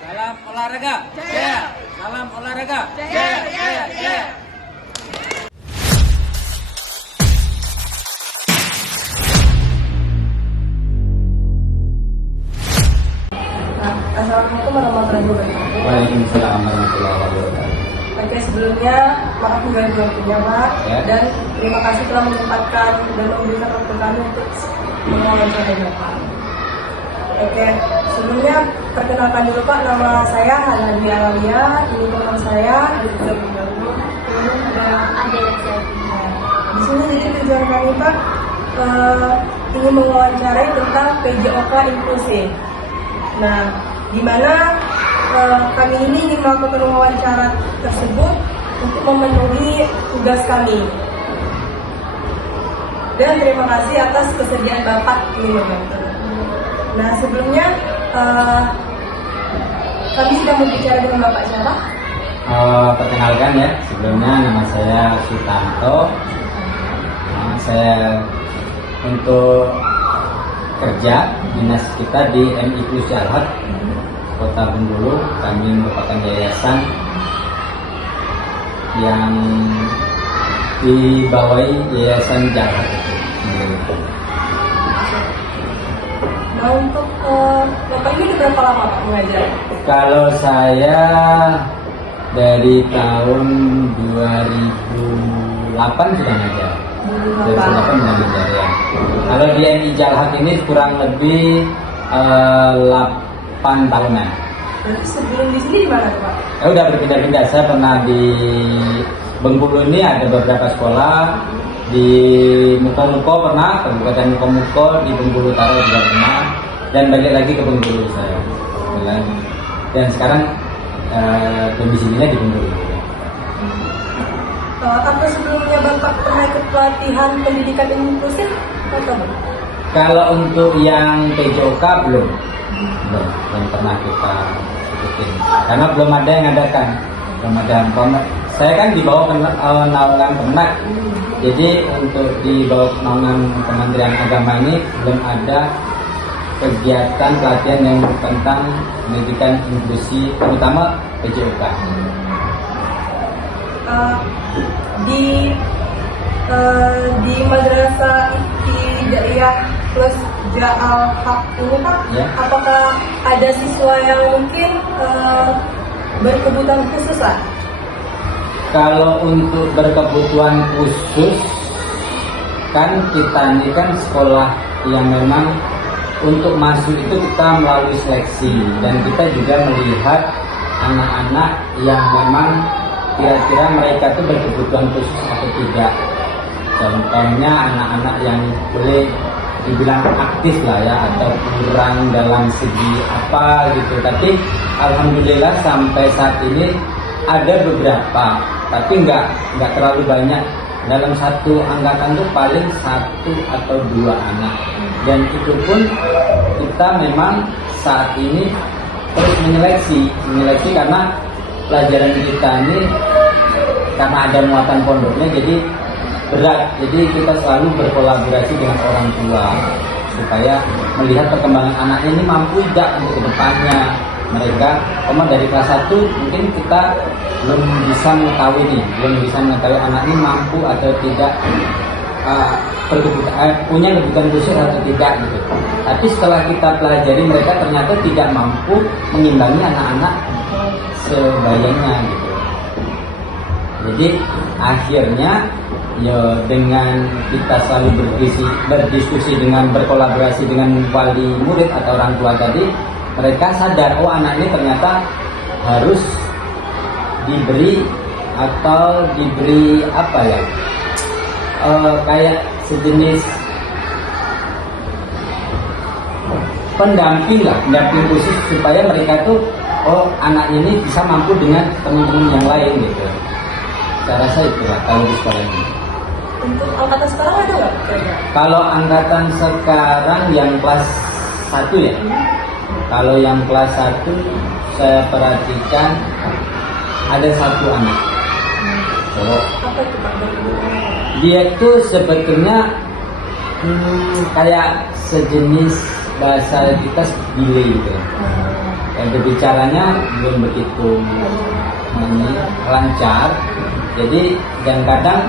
Salam olahraga, jaya! Salam olahraga, jaya, jaya, jaya! Assalamualaikum warahmatullahi wabarakatuh. Waalaikumsalam warahmatullahi wabarakatuh. Oke, sebelumnya maaf mengganggu waktunya Pak, Ya. dan terima kasih telah menyempatkan dan memberikan waktu kami untuk mewawancarai Bapak. Oke, sebelumnya perkenalkan dulu Pak, nama saya Hanadi Alalia, ini teman saya, ini ada adik saya. Di sini jadi tujuan kami Pak ingin mewawancarai tentang PJOK inklusif. Nah, di mana kami ini ingin melakukan wawancara tersebut untuk memenuhi tugas kami. Dan terima kasih atas kesediaan Bapak ini membantu. Nah, sebelumnya kami sudah berbicara dengan Bapak siapa? Perkenalkan ya, sebelumnya nama saya Sutanto. Saya untuk kerja dinas kita di MI Plus Jalhat Kota Bengkulu. Kami merupakan yayasan yang dibawahi Yayasan Jalhat itu sendiri. Nah, untuk Bapak ini sudah berapa lama Pak mengajar? Kalau saya dari tahun 2008 sudah ngajar. 2008 sudah ngajar ya. Kalau di MI Jalhat ini kurang lebih 8 tahunan. Berarti sebelum di sini di mana tuh Pak? Udah berpindah-pindah. Saya pernah di Bengkulu ini ada beberapa sekolah, di Muko-Muko pernah, Kabupaten Muko-Muko, di Bengkulu Utara juga pernah, dan balik lagi ke Bengkulu saya. Dan sekarang domisilinya di Bengkulu. Apa sebelumnya Bapak pernah ikut pelatihan pendidikan inklusif atau belum? Kalau untuk yang PJOK belum pernah kita ikutin, karena belum ada yang adakan, belum ada. Saya kan di bawah naungan Kemenak, jadi untuk di bawah naungan Kementerian Agama ini belum ada kegiatan pelatihan yang tentang pendidikan inklusi, terutama PJOK. Di Madrasah Ibtidaiyah plus Ja'al Haq ini Pak, Ya. apakah ada siswa yang mungkin berkebutuhan khusus lah? Kalau untuk berkebutuhan khusus, kan kita ini kan sekolah yang memang untuk masuk itu kita melalui seleksi, dan kita juga melihat anak-anak yang memang kira-kira mereka itu berkebutuhan khusus atau tidak. Contohnya anak-anak yang boleh dibilang aktif lah ya, atau kurang dalam segi apa gitu. Tapi alhamdulillah sampai saat ini ada beberapa, tapi nggak terlalu banyak. Dalam satu angkatan itu paling 1 atau 2 anak, dan itu pun kita memang saat ini terus menyeleksi karena pelajaran kita ini karena ada muatan pondoknya jadi berat. Jadi kita selalu berkolaborasi dengan orang tua supaya melihat perkembangan anaknya ini mampu tidak untuk kedepannya. Mereka dari kelas 1 mungkin kita belum bisa mengetahui anak ini mampu atau tidak, punya kebutuhan khusus atau tidak gitu. Tapi setelah kita pelajari, mereka ternyata tidak mampu mengimbangi anak-anak sebayanya gitu. Jadi akhirnya ya dengan kita selalu berdiskusi dengan berkolaborasi dengan wali murid atau orang tua tadi, mereka sadar anak ini ternyata harus diberi apa ya, kayak sejenis pendamping khusus supaya mereka tuh anak ini bisa mampu dengan teman-teman yang lain gitu. Saya rasa itulah kalau di sekolah ini. Untuk angkatan sekarang ada nggak? Kalau angkatan sekarang yang kelas 1 ya. Kalau yang kelas 1 saya perhatikan ada 1 anak cowok. Apa itu Pak? Dia tuh sebetulnya kayak sejenis bahasa kita delay gitu. berbicaranya belum begitu lancar. Jadi dan kadang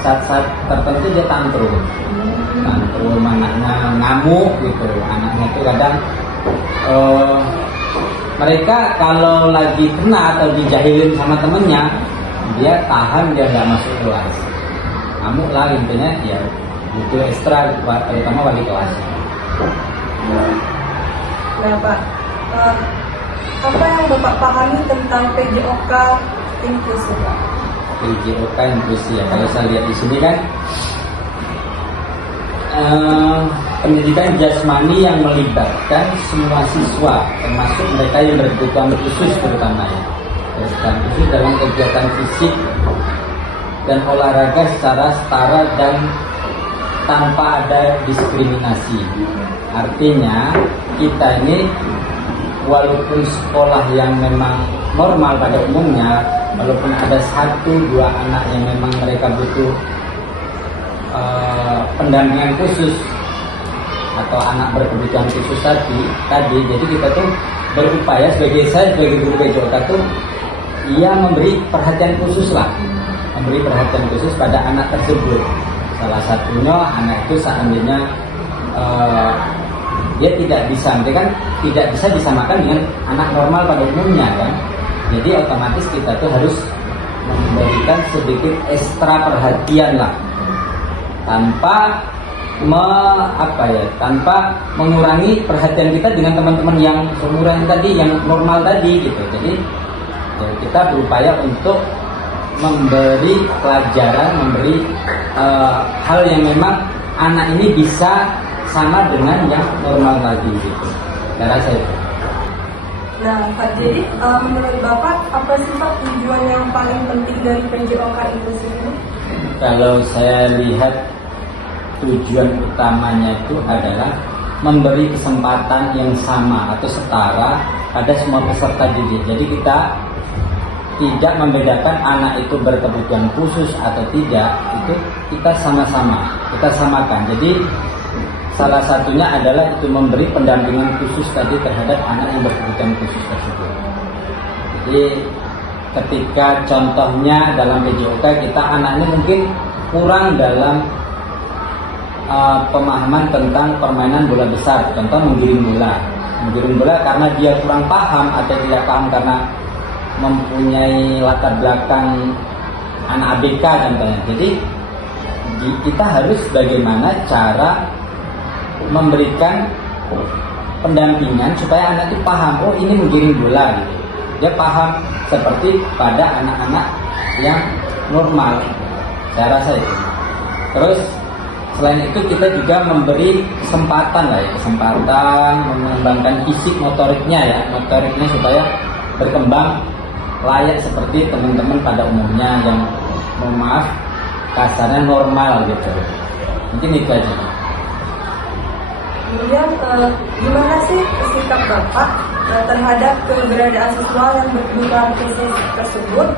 saat-saat tertentu dia tantrum, anaknya ngamuk gitu. Anaknya itu kadang mereka kalau lagi kena atau dijahilin sama temennya, dia tahan, dia nggak masuk kelas. Ngamuk lah intinya, ya butuh ekstra, terutama wali kelas. Nah Pak, apa yang Bapak pahami tentang PJOK inklusi Pak? PJOK inklusi ya, kalau saya lihat di sini kan pendidikan jasmani yang melibatkan semua siswa, termasuk mereka yang berkebutuhan khusus terutama ya. Berkebutuhan khusus dalam kegiatan fisik dan olahraga secara setara dan tanpa ada diskriminasi. Artinya kita ini walaupun sekolah yang memang normal pada umumnya, walaupun ada 1-2 anak yang memang mereka butuh pendampingan khusus atau anak berkebutuhan khusus tadi, jadi kita tuh berupaya sebagai guru PJOK tuh ia memberi perhatian khusus lah, memberi perhatian khusus pada anak tersebut. Salah satunya anak itu seandainya dia tidak bisa disamakan dengan anak normal pada umumnya kan. Jadi otomatis kita tuh harus memberikan sedikit ekstra perhatian lah, tanpa mengurangi perhatian kita dengan teman-teman yang seumuran tadi, yang normal tadi gitu. Jadi ya, kita berupaya untuk memberi pelajaran, memberi hal yang memang anak ini bisa sama dengan yang normal tadi gitu. Saya rasa itu. Nah Pak, jadi menurut Bapak apa sih Pak tujuan yang paling penting dari PJOK inklusi ini? Kalau saya lihat tujuan utamanya itu adalah memberi kesempatan yang sama atau setara pada semua peserta didik. Jadi kita tidak membedakan anak itu berkebutuhan khusus atau tidak, itu kita sama-sama, kita samakan. Jadi salah satunya adalah itu memberi pendampingan khusus tadi terhadap anak yang berkebutuhan khusus tersebut. Jadi ketika contohnya dalam PJOK kita anaknya mungkin kurang dalam pemahaman tentang permainan bola besar, contoh menggiring bola karena dia kurang paham atau tidak paham karena mempunyai latar belakang anak ABK contohnya. Jadi kita harus bagaimana cara memberikan pendampingan supaya anak itu paham, oh ini menggiring bola gitu. Dia paham seperti pada anak-anak yang normal. Saya rasa itu. Terus selain itu kita juga memberi kesempatan mengembangkan fisik motoriknya supaya berkembang layak seperti teman-teman pada umumnya yang mohon maaf kasarnya normal gitu. Mungkin itu aja. Kemudian gimana sih sikap Bapak terhadap keberadaan siswa yang berkebutuhan khusus tersebut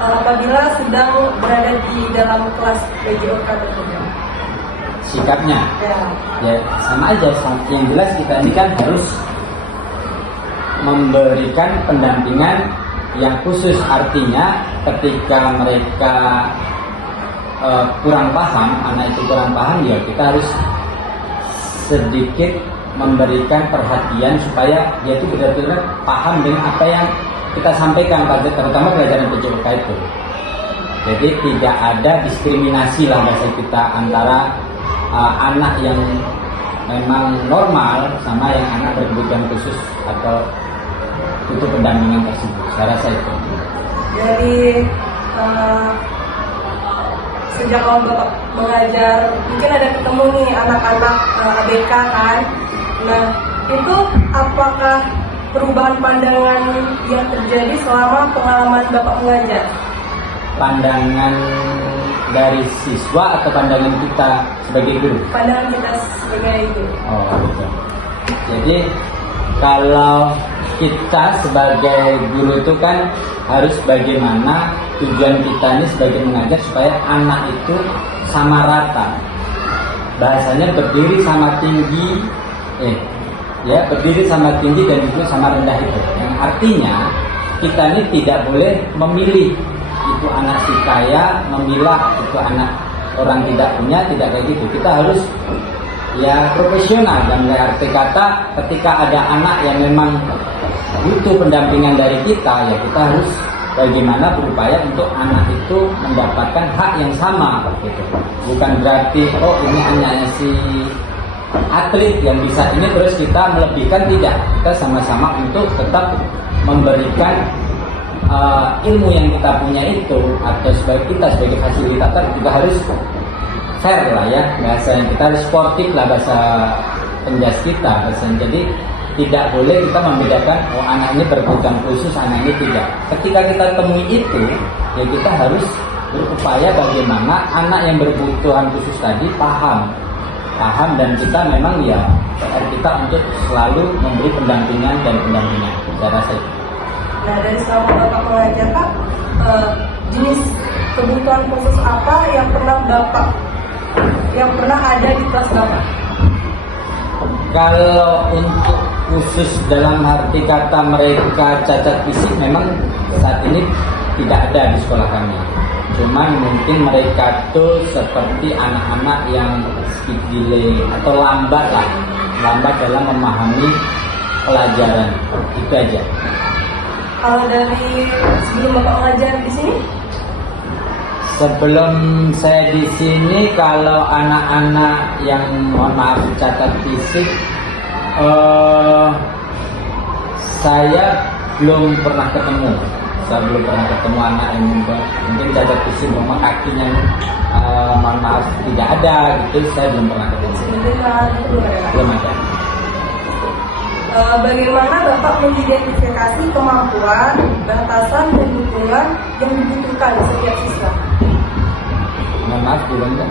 apabila sedang berada di dalam kelas PJOK tersebut? Sikapnya ya sama aja, yang jelas kita ini kan harus memberikan pendampingan yang khusus. Artinya ketika mereka kurang paham, anak itu kurang paham, ya kita harus sedikit memberikan perhatian supaya dia itu benar-benar paham dengan apa yang kita sampaikan, terutama pelajaran PJOK itu. Jadi tidak ada diskriminasi lah bahasa kita antara anak yang memang normal sama yang anak berkebutuhan khusus atau butuh pendampingan tersebut. Saya rasa itu. Jadi sejak awal Bapak mengajar, mungkin ada ketemu nih anak-anak ABK kan. Nah, itu apakah perubahan pandangan yang terjadi selama pengalaman Bapak mengajar? Pandangan dari siswa atau pandangan kita sebagai guru? Pandangan kita sebagai guru. Oh, betul. Jadi kalau kita sebagai guru itu kan harus bagaimana tujuan kita ini sebagai mengajar supaya anak itu sama rata, bahasanya berdiri sama tinggi, ya berdiri sama tinggi dan duduk sama rendah itu. Yang artinya kita ini tidak boleh memilih itu anak si kaya, memilah itu anak orang tidak punya, tidak kayak gitu. Kita harus ya profesional, dan arti kata ketika ada anak yang memang butuh pendampingan dari kita, ya kita harus bagaimana berupaya untuk anak itu mendapatkan hak yang sama gitu. Bukan berarti oh ini anaknya si atlet yang bisa ini terus kita melebihkan, tidak. Kita sama-sama untuk tetap memberikan ilmu yang kita punya itu, atau sebagai kita sebagai fasilitator juga harus fair lah ya, bahasa yang kita harus sportif lah, bahasa penjas kita bahasa. Jadi tidak boleh kita membedakan oh anak ini berkebutuhan khusus, anak ini tidak. Ketika kita temui itu, ya kita harus berupaya bagaimana anak yang berkebutuhan khusus tadi paham, dan kita memang ya PR kita untuk selalu memberi pendampingan dan pendampingan. Saya rasa itu. Nah, dari selama Bapak mengajar Pak, jenis kebutuhan khusus apa yang pernah ada di kelas Bapak? Kalau untuk khusus dalam arti kata mereka cacat fisik memang saat ini tidak ada di sekolah kami. Cuman mungkin mereka tuh seperti anak-anak yang speed delay atau lambat dalam memahami pelajaran, itu aja. Kalau dari sebelum Bapak mengajar di sini? Sebelum saya di sini, kalau anak-anak yang mohon maaf cacat fisik, saya belum pernah ketemu. Saya belum pernah ketemu anak yang mungkin cacat fisik, memang kakinya mohon maaf tidak ada gitu. Saya belum pernah ketemu. Belum ada. Bagaimana Bapak mengidentifikasi kemampuan, batasan, dan dukungan yang dibutuhkan setiap siswa? Mohon maaf, belum ada.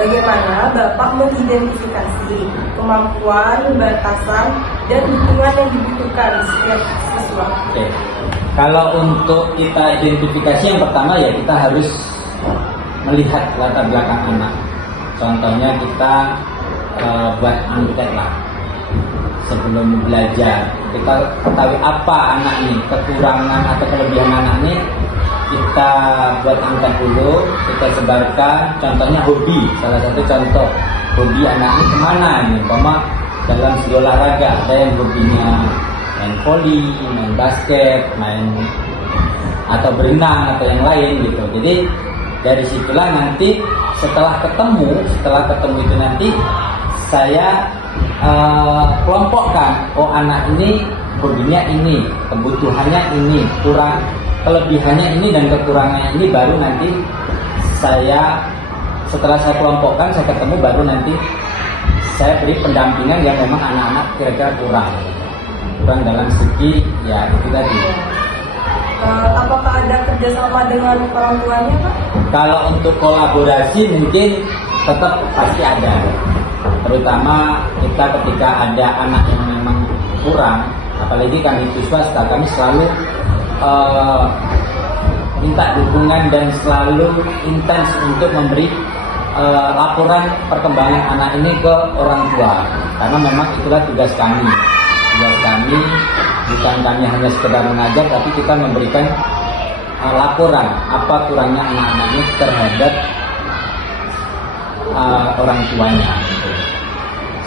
Bagaimana Bapak mengidentifikasi kemampuan, batasan, dan dukungan yang dibutuhkan setiap siswa? Oke. Kalau untuk kita identifikasi, yang pertama ya kita harus melihat latar belakang anak. Contohnya kita buat angket lah. Sebelum belajar, kita ketahui apa anak ini, kekurangan atau kelebihan anak ini, kita buat angkat dulu, kita sebarkan. Contohnya hobi, salah satu contoh hobi anak ini kemana ini, dalam segi olahraga ada yang hobinya main voli, main basket, main atau berenang atau yang lain gitu. Jadi dari situlah nanti setelah ketemu itu nanti saya kelompokkan, oh anak ini hobinya ini, kebutuhannya ini, kurang kelebihannya ini dan kekurangannya ini, baru nanti setelah saya kelompokkan, saya ketemu, baru nanti saya beri pendampingan yang memang anak-anak kira-kira kurang dalam segi ya itu tadi. Apakah ada kerjasama dengan orang tuanya Pak? Kalau untuk kolaborasi mungkin tetap pasti ada. Terutama kita ketika ada anak yang memang kurang, apalagi kami siswa kami selalu minta dukungan dan selalu intens untuk memberi laporan perkembangan anak ini ke orang tua, karena memang itulah tugas kami bukan kami hanya sekedar mengajar, tapi kita memberikan laporan apa kurangnya anak-anak ini terhadap orang tuanya gitu.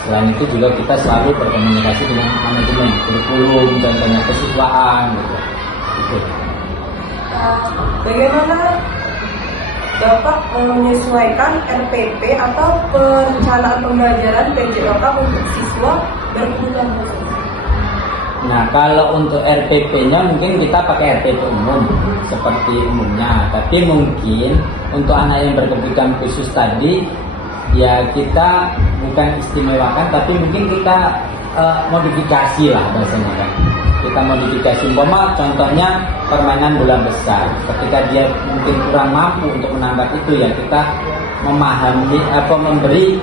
Selain itu juga kita selalu berkomunikasi dengan manajemen kurikulum, contohnya kesiswaan gitu. Bagaimana Bapak menyesuaikan RPP atau perencanaan pembelajaran PJOK untuk siswa berkebutuhan khusus? Nah, kalau untuk RPP-nya mungkin kita pakai RPP umum seperti umumnya, tapi mungkin untuk anak yang berkebutuhan khusus tadi ya kita bukan istimewakan, tapi mungkin kita modifikasi lah bahasanya kan. Kita modifikasi, umpama contohnya permainan bola besar, ketika dia mungkin kurang mampu untuk menambah itu, ya kita memahami atau memberi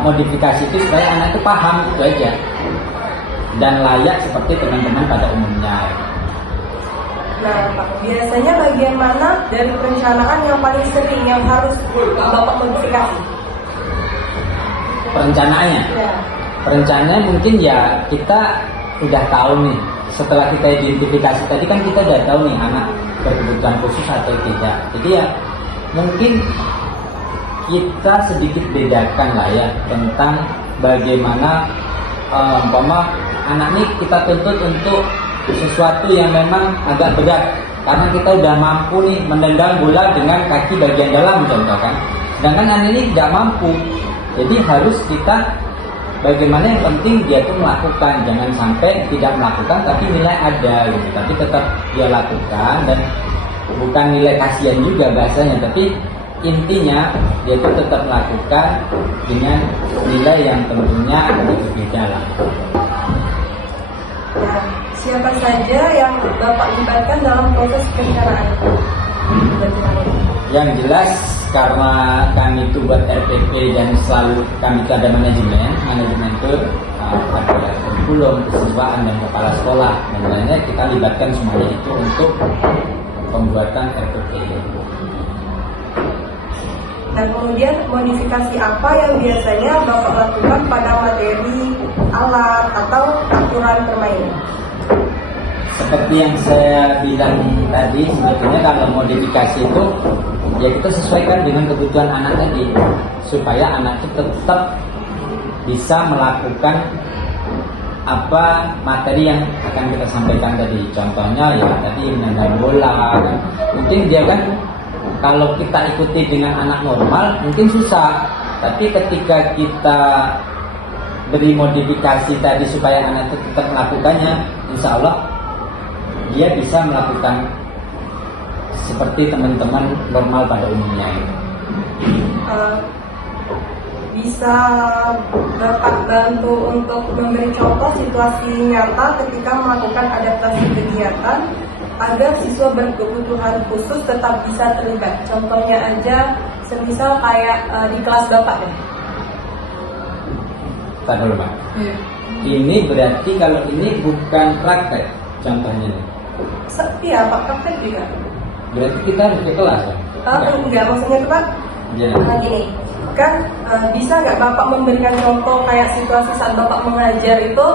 modifikasi itu supaya anak itu paham, itu aja, dan layak seperti teman-teman pada umumnya. Nah Pak, biasanya bagian mana dari perencanaan yang paling sering yang harus Bapak modifikasi? Perencanaannya? Ya. rencananya mungkin ya kita udah tahu nih, setelah kita identifikasi tadi kan kita udah tahu nih anak berkebutuhan khusus atau tidak. Jadi ya mungkin kita sedikit bedakan lah ya tentang bagaimana umpama anak ini kita tuntut untuk sesuatu yang memang agak berat karena kita udah mampu nih menendang bola dengan kaki bagian dalam contohkan. Sedangkan anak ini tidak mampu, jadi harus kita bagaimana yang penting dia tuh melakukan, jangan sampai tidak melakukan tapi nilai ada gitu, tapi tetap dia lakukan dan bukan nilai kasihan juga bahasanya, tapi intinya dia tuh tetap melakukan dengan nilai yang tentunya berbeda lah. Ya, siapa saja yang Bapak libatkan dalam proses perencanaan? Yang jelas karena kami itu buat RPP dan selalu kami itu ada manajemen itu ada kurikulum, kesiswaan dan kepala sekolah, dan lainnya kita libatkan semuanya itu untuk pembuatan RPP. Dan kemudian modifikasi apa yang biasanya Bapak lakukan pada materi, alat, atau aturan permainan? Seperti yang saya bilang tadi, sebetulnya kalau modifikasi itu ya kita sesuaikan dengan kebutuhan anak tadi, supaya anak itu tetap bisa melakukan apa materi yang akan kita sampaikan tadi. Contohnya ya tadi menendang bola, mungkin dia kan kalau kita ikuti dengan anak normal mungkin susah, tapi ketika kita beri modifikasi tadi supaya anak itu tetap melakukannya, insya Allah dia bisa melakukan seperti teman-teman normal pada umumnya. Bisa Bapak bantu untuk memberi contoh situasi nyata ketika melakukan adaptasi kegiatan agar siswa berkebutuhan khusus tetap bisa terlibat. Contohnya aja, semisal kayak di kelas Bapak deh. Tadi dulu, Pak. Ini berarti kalau ini bukan praktek contohnya nih. Iya, Pak, praktek juga. Berarti kita harus ke kelas ya? Enggak, maksudnya tuh Pak, Ya. gini, kan bisa nggak Bapak memberikan contoh kayak situasi saat Bapak mengajar itu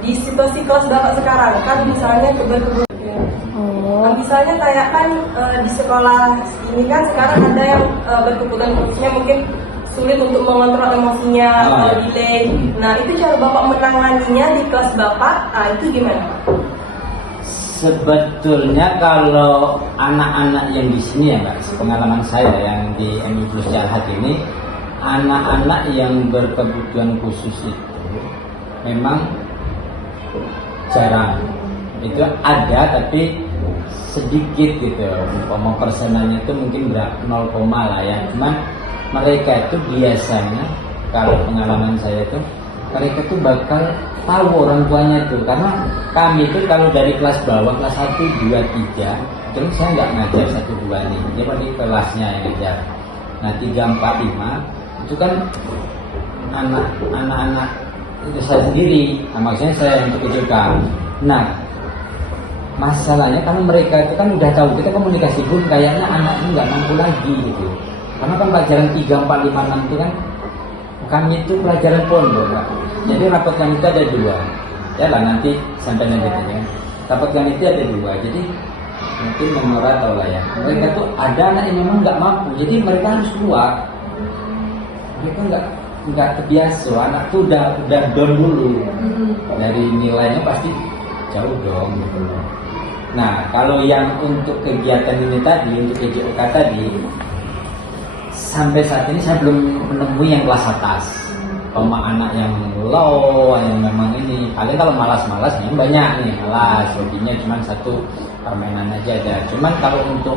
di situasi kelas Bapak sekarang, kan misalnya kebetulan misalnya kayak kan di sekolah ini kan sekarang ada yang berkebutuhan khususnya mungkin sulit untuk mengontrol emosinya, delay. Nah, itu cara Bapak menanganinya di kelas Bapak, itu gimana Pak? Sebetulnya kalau anak-anak yang di sini ya Mbak, pengalaman saya yang di MI Plus Jalhat ini, anak-anak yang berkebutuhan khusus itu memang jarang. Itu ada tapi sedikit gitu. Umpama persenannya itu mungkin berapa 0, lah ya. Cuman mereka itu biasanya kalau pengalaman saya itu mereka tuh bakal tahu orang tuanya tuh, karena kami itu kalau dari kelas bawah kelas 1, 2, 3 terus saya nggak ngajar 1, 2 nih, dia pada kelasnya yang ngajar. Nah 3, 4, 5 itu kan anak-anak itu saya sendiri, maksudnya saya yang kecilkan. Nah masalahnya kalau mereka itu kan udah tahu kita komunikasi pun kayaknya anak ini nggak mampu lagi gitu, karena kan pelajaran 3, 4, 5, 6 itu kan kami itu pelajaran pondok, Pak. Jadi rapot kami itu ada 2. Ya lah nanti sampai nanti ya. Rapot kami itu ada 2. Jadi mungkin Memora tahu lah ya. Mereka tuh ada anak yang memang nggak mampu, jadi mereka harus keluar. Mereka nggak terbiasa. Anak tuh udah down dulu. Dari nilainya pasti jauh dong gitu. Nah kalau yang untuk kegiatan ini tadi, untuk EJOK tadi, sampai saat ini saya belum menemui yang kelas atas. Anak yang low, yang memang ini paling kalau malas-malas yang banyak nih malas, hobinya cuma 1 permainan aja ada. Cuman kalau untuk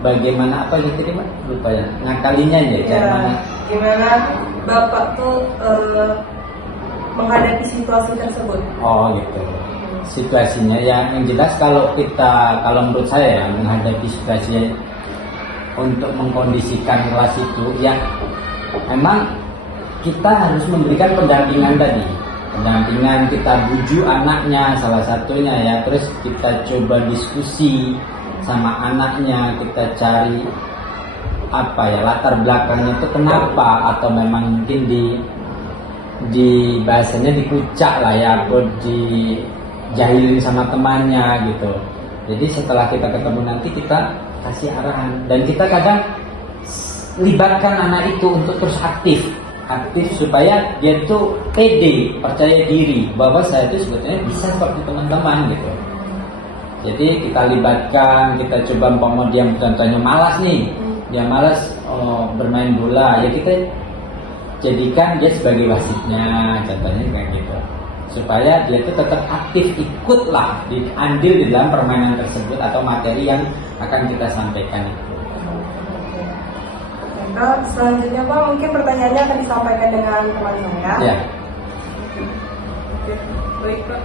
bagaimana apa yang tadi lupa ya, ngakalinya ya, gimana Bapak tuh menghadapi situasi tersebut? Oh gitu. Situasinya yang jelas kalau menurut saya ya, menghadapi situasi untuk mengkondisikan kelas itu ya memang kita harus memberikan pendampingan tadi. Pendampingan, kita bujuk anaknya salah satunya ya, terus kita coba diskusi sama anaknya, kita cari apa ya latar belakangnya itu kenapa, atau memang mungkin di bahasanya dikucak lah ya, atau dijahilin sama temannya gitu. Jadi setelah kita ketemu nanti kita kasih arahan, dan kita kadang libatkan anak itu untuk terus aktif supaya dia tuh pede, percaya diri bahwa saya itu sebetulnya bisa seperti teman-teman gitu. Jadi kita libatkan, kita coba umpama dia contohnya malas nih, dia malas bermain bola, ya kita jadikan dia sebagai wasitnya, contohnya kayak gitu, supaya dia itu tetap aktif, ikutlah, diambil di dalam permainan tersebut atau materi yang akan kita sampaikan itu. Nah, selanjutnya Pak, mungkin pertanyaannya akan disampaikan dengan teman saya. Ya. Oke, baik Pak.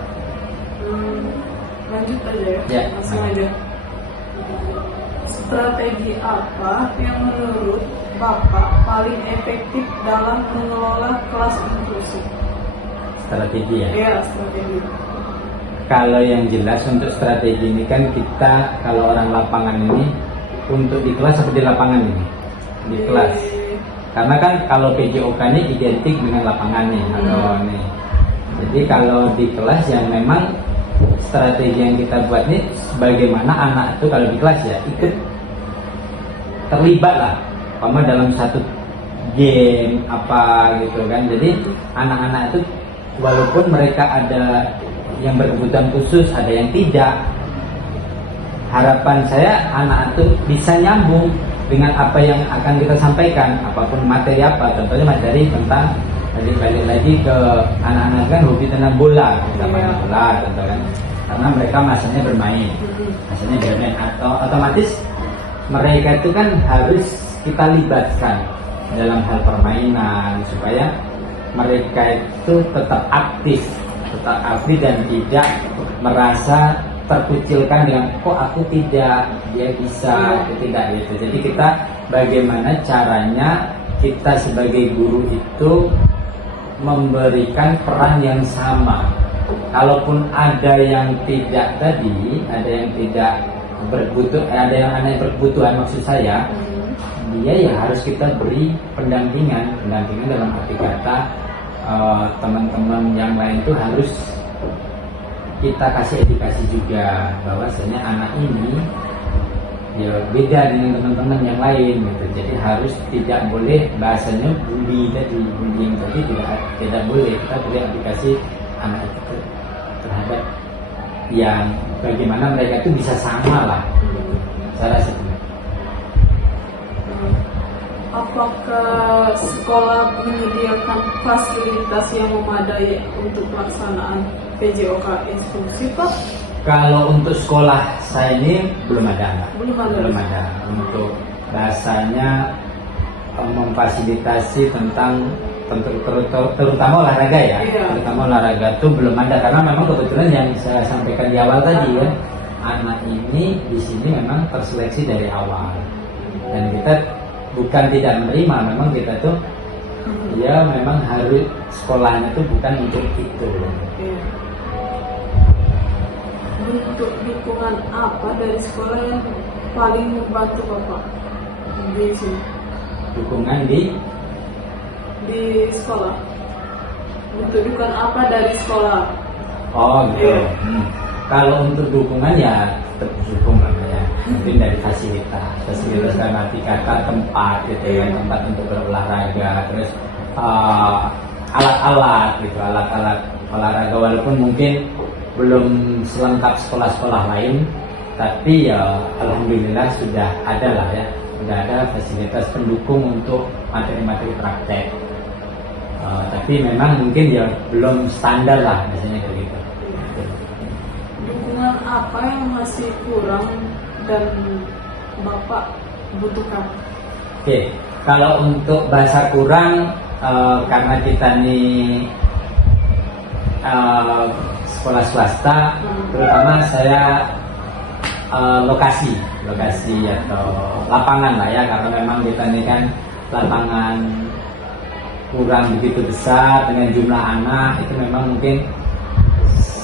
Lanjut aja ya. Ya. Langsung aja. Strategi apa yang menurut Bapak paling efektif dalam mengelola kelas inklusif? Strategi ya. Ya, strategi. Kalau yang jelas untuk strategi ini kan kita, kalau orang lapangan ini untuk di kelas seperti lapangan ini di kelas, karena kan kalau PJOK ini identik dengan lapangan nih atau nih. Jadi kalau di kelas yang memang strategi yang kita buat nih, bagaimana anak itu kalau di kelas ya ikut terlibat lah, sama dalam satu game apa gitu kan. Jadi anak-anak itu walaupun mereka ada yang berkebutuhan khusus, ada yang tidak, harapan saya anak itu bisa nyambung dengan apa yang akan kita sampaikan, apapun materi apa. Contohnya materi tentang, tadi balik lagi ke anak-anak kan hobi tentang bola, kita main bola contoh kan, karena mereka masanya bermain, atau otomatis mereka itu kan harus kita libatkan dalam hal permainan supaya mereka itu tetap aktif dan tidak merasa terkucilkan dengan kok aku tidak, dia bisa, aku tidak gitu. Jadi kita bagaimana caranya kita sebagai guru itu memberikan peran yang sama. Kalaupun ada yang tidak tadi, ada yang tidak ada yang anak yang berkebutuhan, maksud saya, dia ya harus kita beri pendampingan dalam arti kata teman-teman yang lain itu harus kita kasih edukasi juga bahwasanya anak ini ya beda dengan teman-teman yang lain gitu. Jadi harus tidak boleh bahasanya bullying tadi tidak boleh. Kita boleh edukasi anak itu terhadap yang bagaimana mereka itu bisa sama lah. Saya rasa apakah sekolah menyediakan fasilitas yang memadai untuk pelaksanaan PJOK inklusif Pak? Kalau untuk sekolah saya ini belum ada. Belum ada. Untuk bahasanya memfasilitasi tentang terutama olahraga ya. Iya. Terutama olahraga itu belum ada, karena memang kebetulan yang saya sampaikan di awal tadi ya, anak ini di sini memang terseleksi dari awal, dan kita bukan tidak menerima, memang kita tuh ya memang harus sekolahnya tuh bukan untuk itu. Iya. Bentuk dukungan apa dari sekolah yang paling membantu Bapak di sini? Dukungan di sekolah. Bentuk dukungan apa dari sekolah? Oh gitu. Iya. Kalau untuk dukungan ya tetap dukung ya. Mungkin dari fasilitas dalam arti kata tempat gitu ya, tempat untuk berolahraga, terus alat-alat gitu, alat-alat olahraga, walaupun mungkin belum selengkap sekolah-sekolah lain, tapi ya alhamdulillah sudah ada lah ya, sudah ada fasilitas pendukung untuk materi-materi praktek. Tapi memang mungkin ya belum standar lah biasanya kayak gitu. Dukungan apa yang masih kurang dan Bapak butuhkan? Oke, kalau untuk bahasa kurang, karena kita nih sekolah swasta, terutama saya lokasi atau lapangan lah ya, karena memang kita ini kan lapangan kurang begitu besar dengan jumlah anak, itu memang mungkin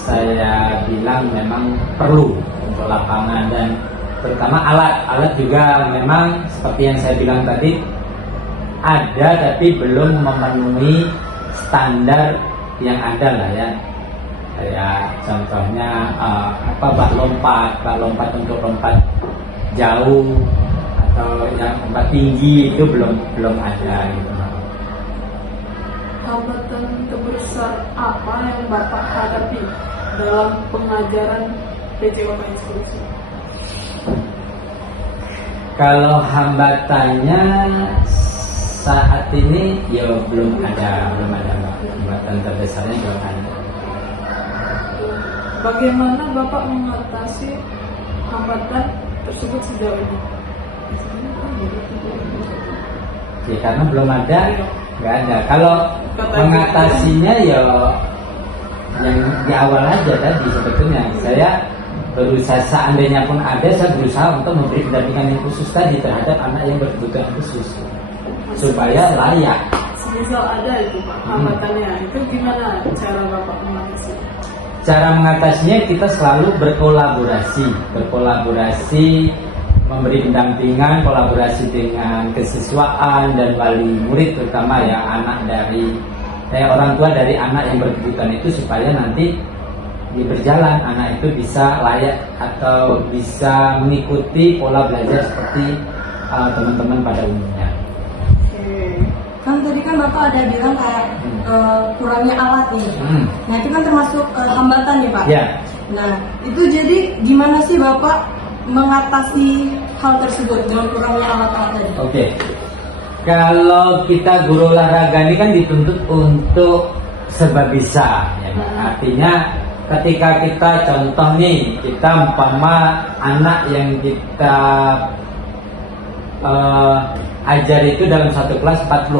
saya bilang memang perlu untuk lapangan, dan terutama alat juga memang seperti yang saya bilang tadi ada, tapi belum memenuhi standar yang ada lah ya. Kayak contohnya bak lompat untuk lompat jauh atau yang lompat tinggi itu belum ada gitu. Hambatan terbesar apa yang Bapak hadapi dalam pengajaran PJOK eksklusif? Kalau hambatannya saat ini ya belum ada hambatan terbesarnya belum ada. Bagaimana Bapak mengatasi hambatan tersebut sejauh ini? Ya, karena belum ada, nggak ada. Kalau mengatasinya ya yang di awal aja tadi sebetulnya saya berusaha, seandainya pun ada, saya berusaha untuk memberi pendampingan yang khusus tadi terhadap anak yang berkebutuhan khusus supaya layak. Semisal ada itu Pak hambatannya, itu gimana cara Bapak mengatasi? Cara mengatasinya kita selalu berkolaborasi, memberi pendampingan, kolaborasi dengan kesiswaan dan wali murid, terutama ya anak dari orang tua dari anak yang berkebutuhan itu, supaya nanti berjalan anak itu bisa layak atau bisa mengikuti pola belajar seperti teman-teman pada umumnya. Kan tadi kan Bapak ada bilang kayak kurangnya alat nih. Nah itu kan termasuk hambatan nih Pak. Ya. Nah itu jadi gimana sih Bapak mengatasi hal tersebut dengan kurangnya alat-alat tadi? Oke. Kalau kita guru olahraga ini kan dituntut untuk serba bisa, ya. Artinya ketika kita contoh nih, kita umpama anak yang kita ajar itu dalam satu kelas 40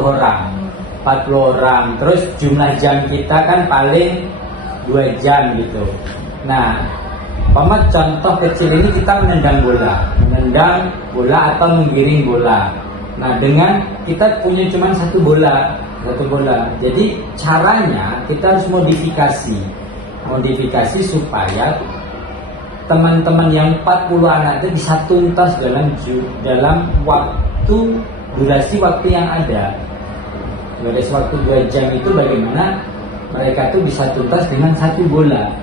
orang, terus jumlah jam kita kan paling 2 jam gitu. Nah, umpama contoh kecil ini kita menendang bola atau menggiring bola. Nah, dengan kita punya cuma satu bola. Jadi caranya kita harus modifikasi supaya teman-teman yang 40 anak itu bisa tuntas dalam durasi waktu yang ada. Durasi waktu 2 jam itu bagaimana mereka tuh bisa tuntas dengan satu bola.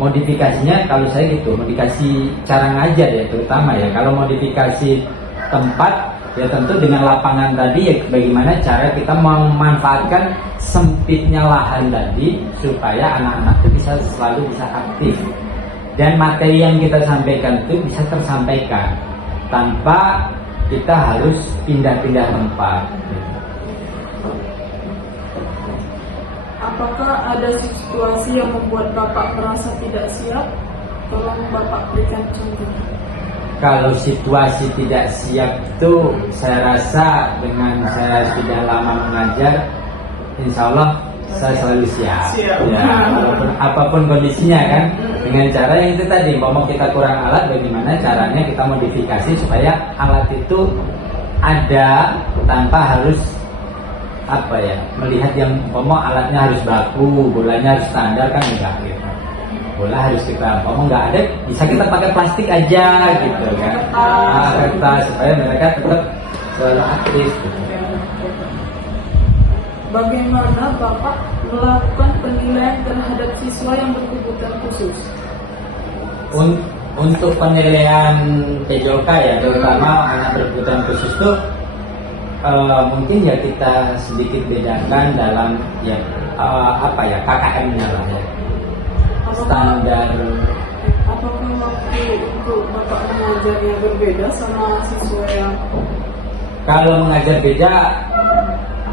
Modifikasinya kalau saya gitu, modifikasi cara ngajar ya terutama ya. Kalau modifikasi tempat ya tentu dengan lapangan tadi ya, bagaimana cara kita memanfaatkan sempitnya lahan tadi supaya anak-anak itu selalu bisa aktif dan materi yang kita sampaikan itu bisa tersampaikan tanpa kita harus pindah-pindah tempat. Apakah ada situasi yang membuat Bapak merasa tidak siap? Tolong Bapak berikan contoh. Kalau situasi tidak siap itu saya rasa dengan saya sudah lama mengajar, insya Allah saya selalu siap. Ya, apapun kondisinya kan, dengan cara yang itu tadi, mau kita kurang alat, bagaimana caranya kita modifikasi supaya alat itu ada tanpa harus melihat yang alatnya harus baku, bolanya harus standar kan enggak gitu. Bola harus kita nggak ada, bisa kita pakai plastik aja gitu kan, kertas supaya mereka tetap selalu aktif gitu. Bagaimana Bapak melakukan penilaian terhadap siswa yang berkebutuhan khusus? Untuk penilaian PJOK ya, terutama anak berkebutuhan khusus tuh mungkin ya kita sedikit bedakan dalam KKM-nya lah ya. Standar. Apakah waktu untuk Bapak mengajarnya berbeda sama siswa yang? Kalau mengajar beda,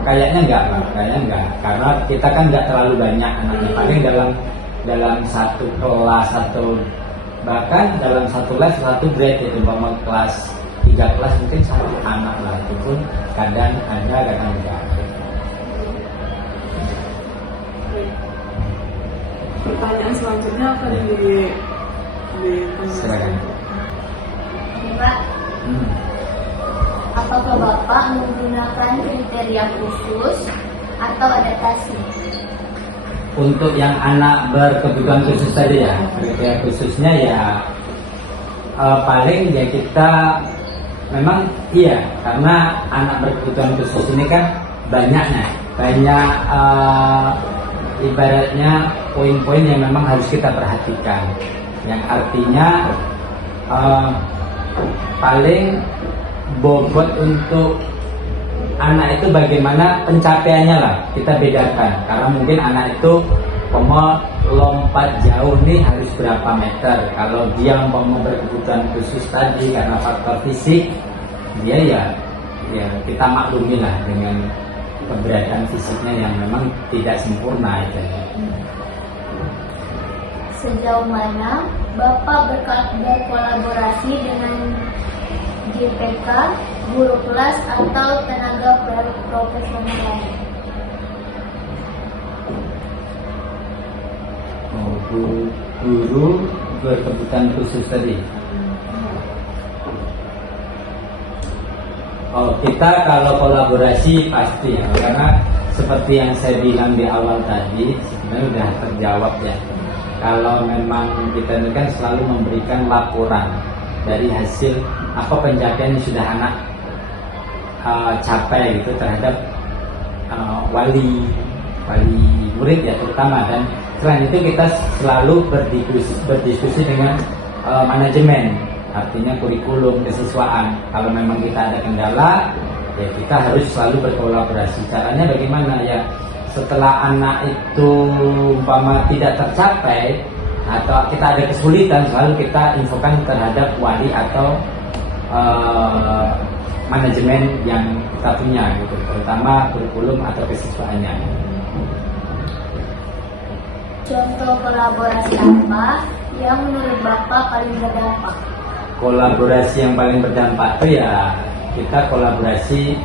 kayaknya enggak, karena kita kan enggak terlalu banyak anaknya, paling dalam satu kelas bahkan dalam satu les satu grade itu, umpama kelas 3 kelas mungkin satu anak lah, itu pun kadang ada kadang enggak. Pertanyaan selanjutnya akan silakan. Pak, apakah Bapak menggunakan kriteria khusus atau adaptasi? Untuk yang anak berkebutuhan khusus tadi ya, kriteria khususnya ya paling ya kita memang iya, karena anak berkebutuhan khusus ini kan banyaknya banyak ibaratnya poin-poin yang memang harus kita perhatikan, yang artinya paling bobot untuk anak itu bagaimana pencapaiannya lah kita bedakan, karena mungkin anak itu lompat jauh nih harus berapa meter. Kalau dia berkebutuhan khusus tadi karena faktor fisik, dia ya kita maklumi lah dengan keberadaan fisiknya yang memang tidak sempurna itu. Sejauh mana Bapak berkolaborasi dengan JPK, guru kelas atau tenaga profesional lain? Guru berkebutuhan khusus tadi. Kita kalau kolaborasi pasti ya, karena seperti yang saya bilang di awal tadi sebenarnya sudah terjawab ya. Kalau memang kita ini kan selalu memberikan laporan dari hasil apa pencapaian yang sudah anak capai gitu terhadap wali murid ya terutama, dan selain itu kita selalu berdiskusi dengan manajemen, artinya kurikulum kesiswaan. Kalau memang kita ada kendala ya kita harus selalu berkolaborasi. Caranya bagaimana ya, setelah anak itu umpama tidak tercapai atau kita ada kesulitan, selalu kita infokan terhadap wali atau manajemen yang kita punya gitu, terutama kurikulum atau kesiswaannya. Contoh kolaborasi apa yang menurut Bapak paling berdampak? Kolaborasi yang paling berdampak itu ya kita kolaborasi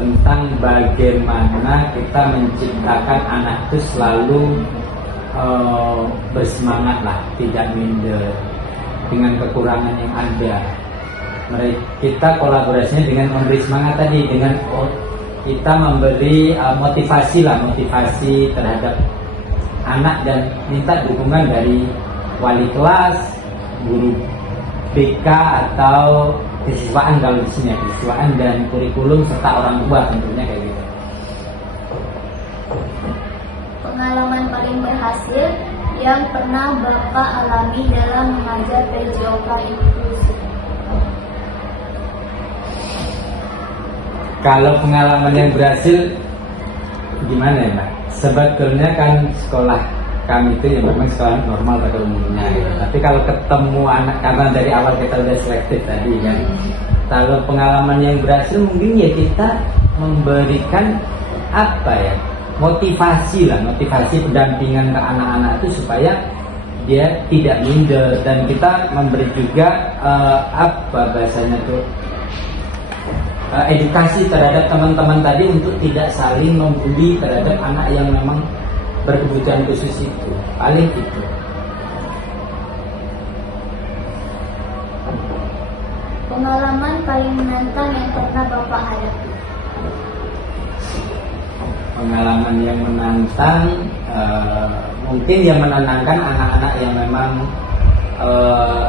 tentang bagaimana kita menciptakan anak itu selalu bersemangat lah, tidak minder dengan kekurangan yang ada. Kita kolaborasinya dengan memberi semangat tadi, dengan kita memberi motivasi terhadap anak dan minta dukungan dari wali kelas, guru BK atau kesiswaan, kalau di sini kesiswaan dan kurikulum serta orang tua tentunya kayak gitu. Pengalaman paling berhasil yang pernah Bapak alami dalam mengajar PJOK inklusif? Kalau pengalaman yang berhasil gimana ya Mbak? Sebetulnya kan sekolah kami itu ya memang sekolah normal pada umumnya gitu. Tapi kalau ketemu anak, karena dari awal kita udah selektif tadi kan. Kalau pengalaman yang berhasil mungkin ya kita memberikan apa ya, motivasi pendampingan ke anak-anak itu supaya dia tidak minder, dan kita memberi juga apa bahasanya tuh, edukasi terhadap teman-teman tadi untuk tidak saling membuli terhadap anak yang memang berkebutuhan khusus itu, paling itu. Pengalaman paling menantang yang pernah Bapak hadapi? Pengalaman yang menantang mungkin yang menenangkan anak-anak yang memang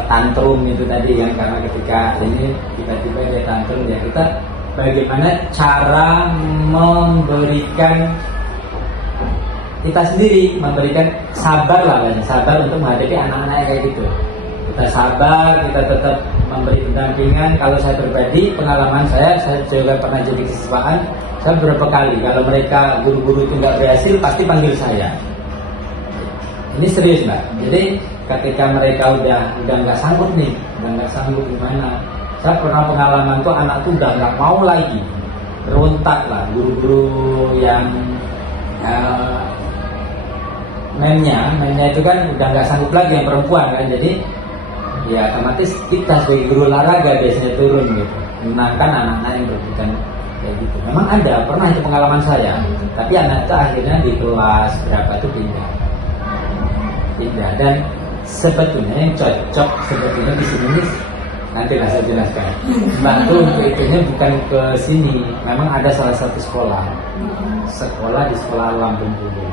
tantrum itu tadi kan, karena ketika ini tiba-tiba dia tantrum ya kita bagaimana cara memberikan kita sendiri, memberikan sabar lah, sabar untuk menghadapi anak-anak yang kayak gitu. Kita sabar, kita tetap memberi pendampingan. Kalau saya pribadi, pengalaman saya juga pernah jadi kesiswaan. Saya beberapa kali kalau mereka guru-guru itu nggak berhasil pasti panggil saya. Ini serius Mbak. Jadi ketika mereka udah nggak sanggup nih, gimana? Saya pernah pengalaman tuh anak tuh udah nggak mau lagi, berontak lah. Guru-guru yang mennya itu kan udah nggak sanggup lagi, yang perempuan kan. Jadi ya otomatis kita sebagai guru olahraga biasanya turun gitu, menenangkan anak-anak yang berkebutuhan kayak gitu. Memang pernah itu pengalaman saya, tapi anak itu akhirnya di kelas berapa tuh pindah. Dan sebetulnya yang cocok sebetulnya di sini nanti saya jelaskan. Bantu untuk itunya bukan ke sini. Memang ada salah satu sekolah di sekolah Alam Bengkulu.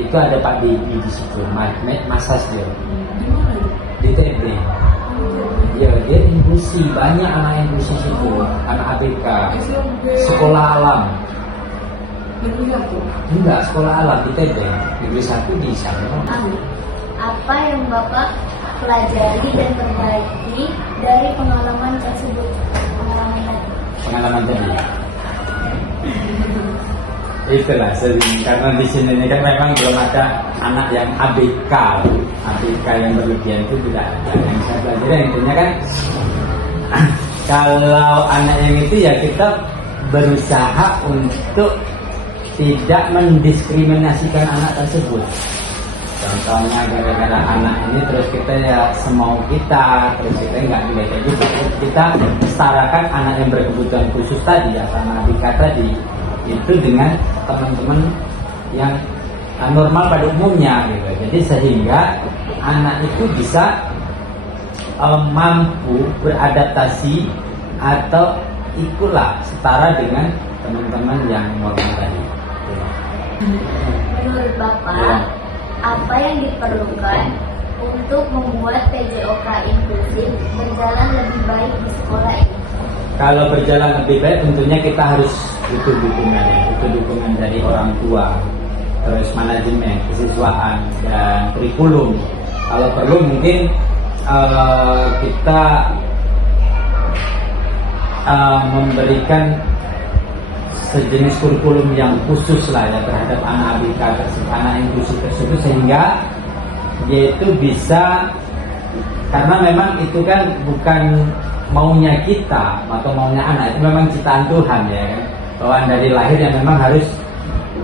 Itu ada Pak Bibi di situ, Mas Hasdil di TB. Ya dia inklusi, banyak anak inklusi situ, anak ABK, sekolah alam. Negeri satu. Enggak, sekolah alam di Tebing, negeri 1 di sana. Apa yang Bapak pelajari dan perbaiki dari pengalaman tersebut? Pengalaman tadi. Itulah sering, karena di sini ini kan memang belum ada anak yang ABK yang berlebihan itu tidak ada. Yang saya pelajari intinya kan kalau anak yang itu ya kita berusaha untuk tidak mendiskriminasikan anak tersebut. Contohnya gara-gara anak ini terus kita ya semau kita, terus kita nggak dibaca juga. Kita setarakan anak yang berkebutuhan khusus tadi ya sama ABK tadi itu dengan teman-teman yang normal pada umumnya gitu. Jadi sehingga anak itu bisa mampu beradaptasi atau ikutlah setara dengan teman-teman yang normal tadi. Menurut Bapak, apa yang diperlukan untuk membuat PJOK inklusif berjalan lebih baik di sekolah ini? Kalau berjalan lebih baik tentunya kita harus butuh dukungan dari orang tua, terus manajemen, kesiswaan, dan kurikulum. Kalau perlu mungkin kita memberikan sejenis kurikulum yang khusus lah ya terhadap anak ABK tersebut, anak inklusif tersebut, sehingga dia itu bisa, karena memang itu kan bukan maunya kita atau maunya anak, itu memang ciptaan Tuhan ya kan, bawaan dari lahir yang memang harus,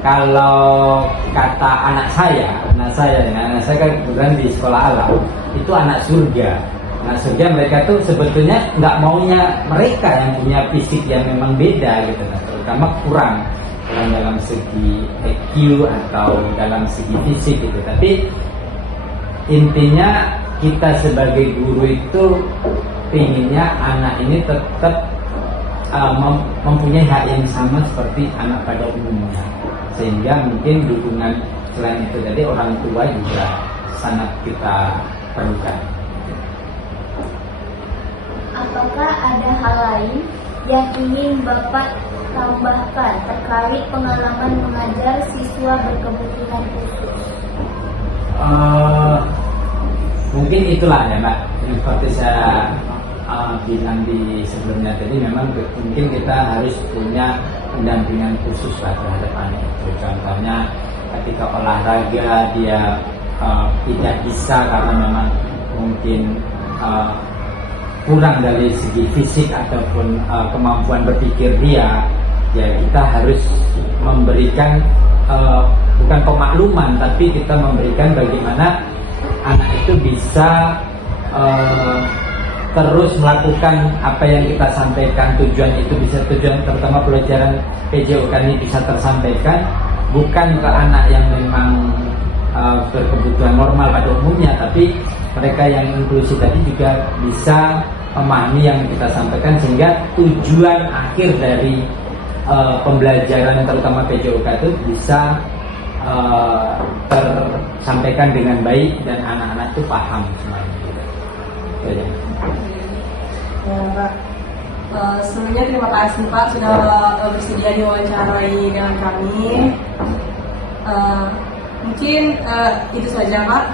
kalau kata anak saya kan kebetulan di sekolah alam itu anak surga. Anak surga mereka tuh sebetulnya nggak maunya mereka yang punya fisik yang memang beda gitu, terutama kurang dalam segi EQ atau dalam segi fisik gitu. Tapi intinya kita sebagai guru itu pinginnya anak ini tetap mempunyai hak yang sama seperti anak pada umumnya, sehingga mungkin dukungan selain itu dari orang tua juga sangat kita perlukan. Apakah ada hal lain yang ingin Bapak tambahkan terkait pengalaman mengajar siswa berkebutuhan khusus? Mungkin itulah ya Mbak, seperti saya bilang di sebelumnya tadi, memang mungkin kita harus punya pendampingan khusus lah terhadap anak itu. Contohnya ketika olahraga dia tidak bisa karena memang mungkin kurang dari segi fisik ataupun kemampuan berpikir dia, ya kita harus memberikan bukan pemakluman, tapi kita memberikan bagaimana anak itu bisa terus melakukan apa yang kita sampaikan. Tujuan itu bisa, tujuan terutama pelajaran PJOK ini bisa tersampaikan bukan ke anak yang memang berkebutuhan normal pada umumnya, tapi mereka yang inklusi tadi juga bisa memahami yang kita sampaikan, sehingga tujuan akhir dari pembelajaran terutama PJOK itu bisa tersampaikan dengan baik dan anak-anak itu paham semuanya. Ya, Pak. Sebelumnya terima kasih Pak sudah bersedia diwawancarai dengan kami. Mungkin itu saja Pak.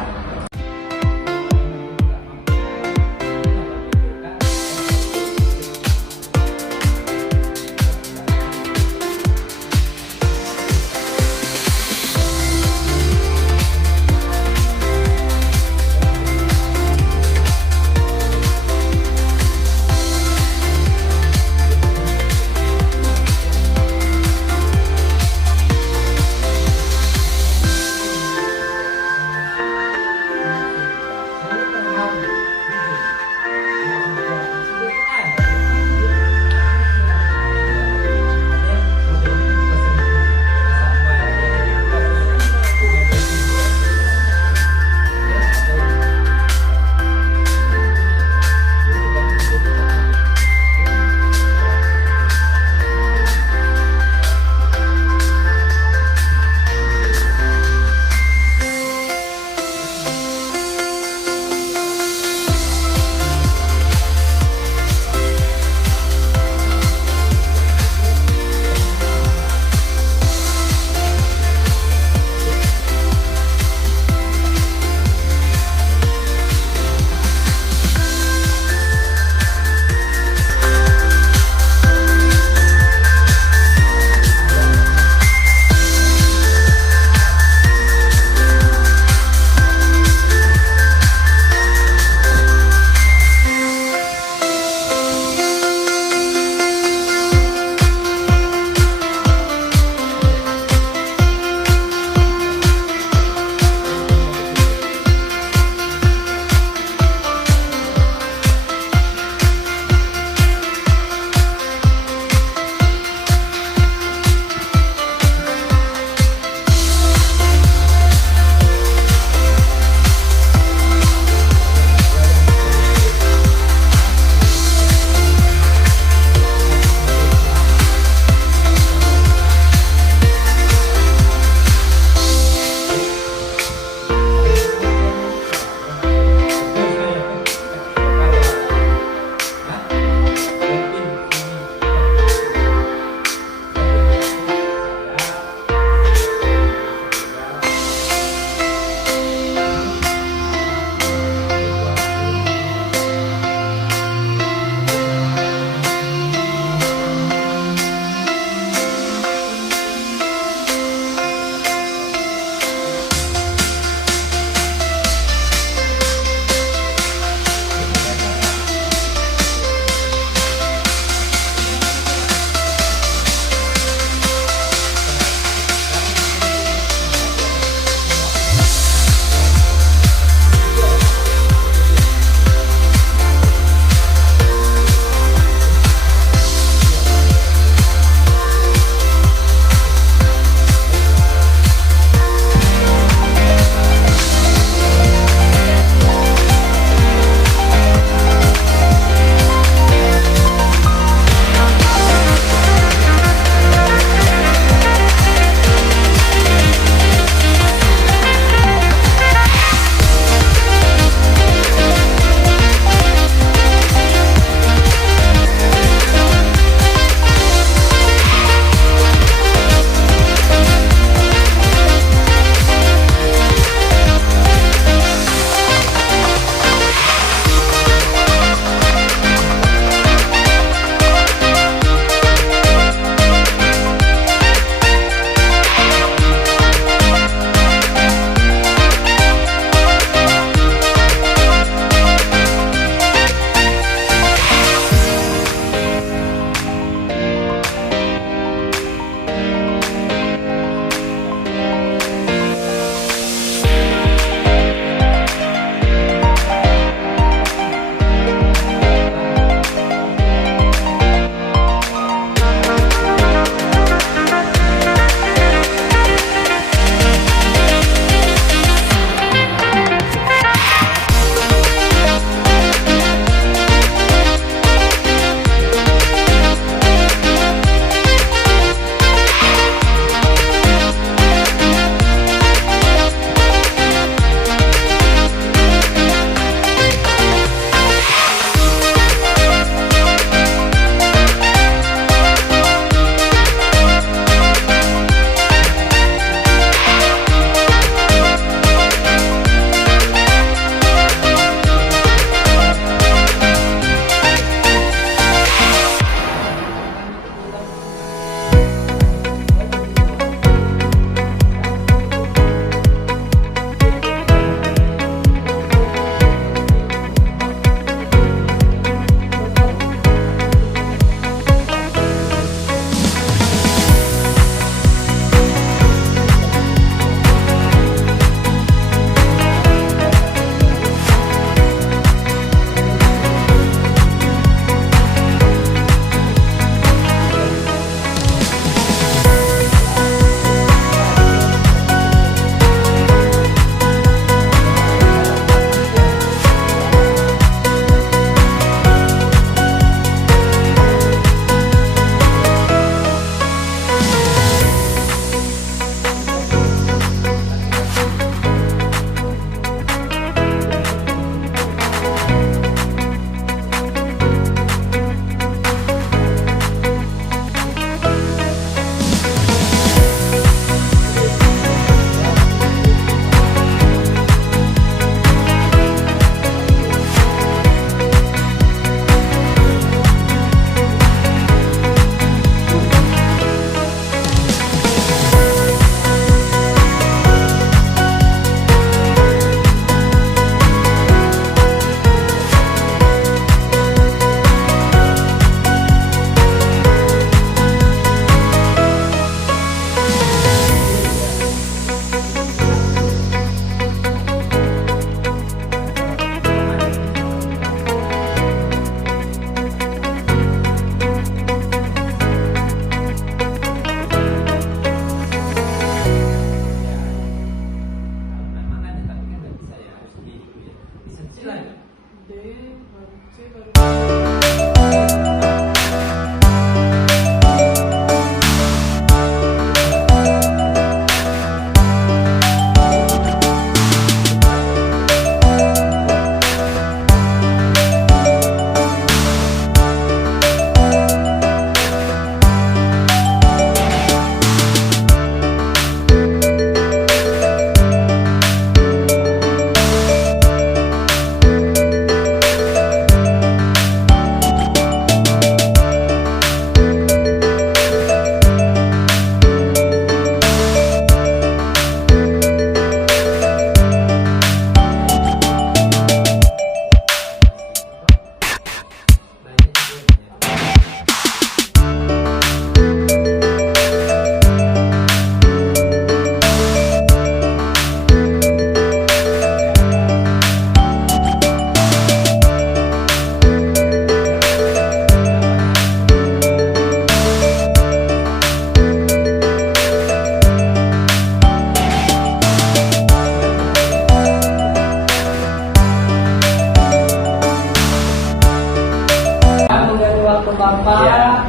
Bapak. Ya.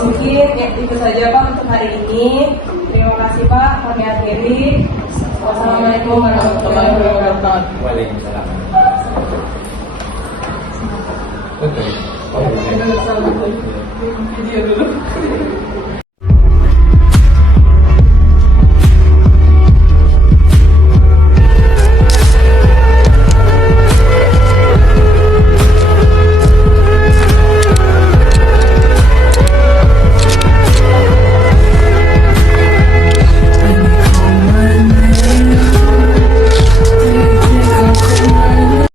Mungkin ya, itu saja Pak untuk hari ini. Terima kasih Pak, kami akhiri. Wassalamualaikum warahmatullahi wabarakatuh. Waalaikumsalam. Oke. Video dulu.